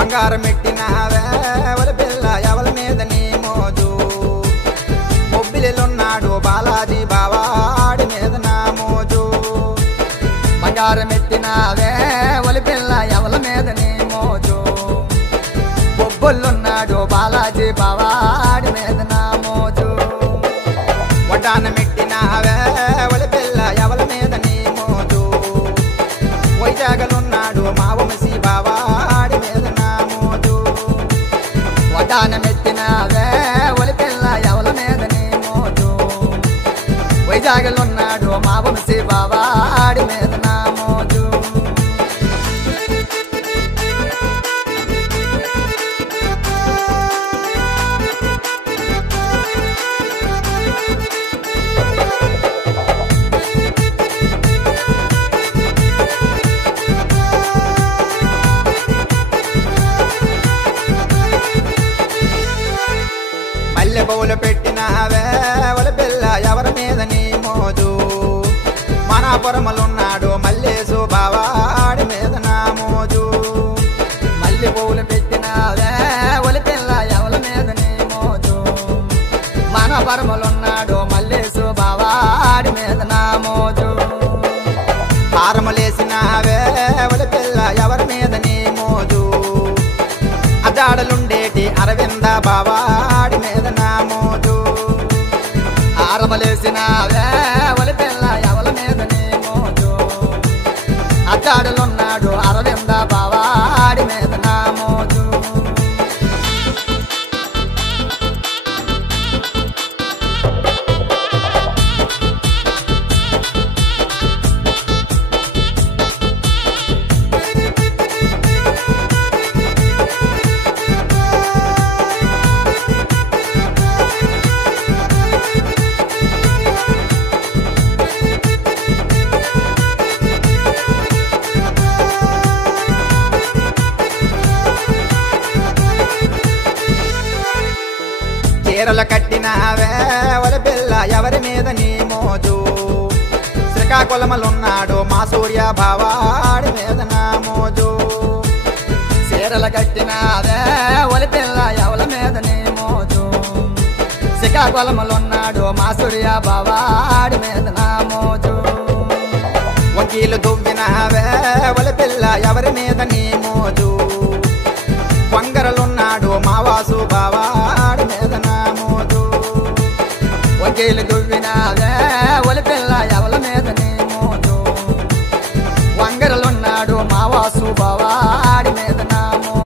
బంగారం పెట్టినావే ఒల పిల్ల ఎవల మీద నీ మోజు మొబ్బిలిలున్నాడు బాలాజీ బావాడి మీద నా మోజు బంగారం పెట్టినావే ఒల పిల్ల ఎవల మీద నీ మోజు బొబ్బులున్నాడు బాలాజీ బావాడి మీద నా మోజు వడ్డాన పెట్టినావే ఒల పిల్ల ఎవల మీద నీ మోజు వైజాగలున్నాడు మా వంశీ బావాడి మీద నా మోజు వడ్డాన పెట్టినావే ఒల పిల్ల ఎవల మీద నీ మోజు వైజాగలున్నాడు మా వంశీ బావాడి మీద నా మోజు మల్లె పూలు పెట్టినావే ఒల పిల్ల ఎవరి మీద నీ మోజు మనాపురములున్నాడు మల్లేసు బావాడి మీద నా మోజు మల్లె పూలు పెట్టినావే ఒల పిల్ల ఎవల మీద నీ మోజు మనాపురములున్నాడు మల్లేసు బావాడి మీద నా మోజు హారములేసినావే ఒల పిల్ల ఎవరి మీద నీ మోజు అజాడలుండేటి అరవింద బావాడి మీద నా మోజు హారములేసినావే ఒల పిల్ల ఎవల మీద నీ మోజు అజాడలున్నాడు అరవింద బావాడి మీద నా మోజు చీరలు కట్టినావే ఒల పిల్ల ఎవరి మీద నీ మోజు శ్రీకాకుళములున్నాడు మా సూర్య బావాడి మీద నా మోజు చీరలు కట్టినావే ఒల పిల్ల ఎవల మీద నీ మోజు శ్రీకాకుళములున్నాడు మా సూర్య బావాడి మీద నా మోజు వకీలు దువ్వినావే ఒల పిల్ల ఎవరి మీద నీ మోజు